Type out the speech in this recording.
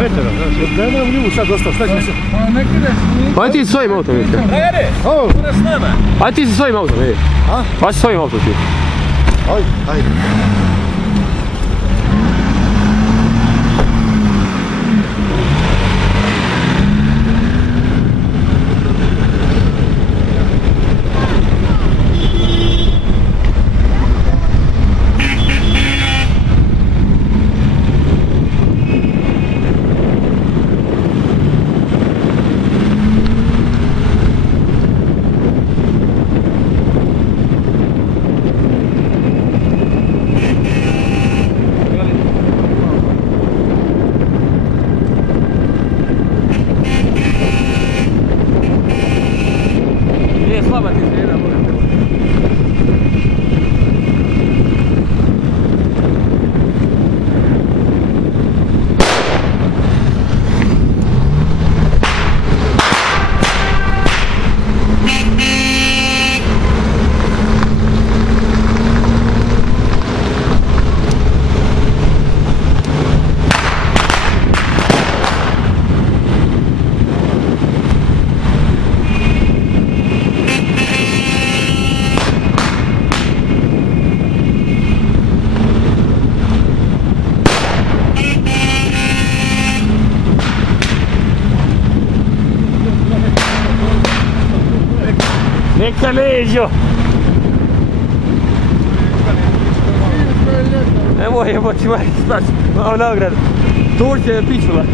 Petero, da nam nju sad ostao, šta ćemo se? Ajde ti sa svojim autom, vidite. Dragane, ona s nama. Ajde ti sa svojim autom, vidi. Ajde sa svojim autom ti. Ajde. Neka leđo! Nemoj jebati, stati, malo nagradu. Turće je pičula.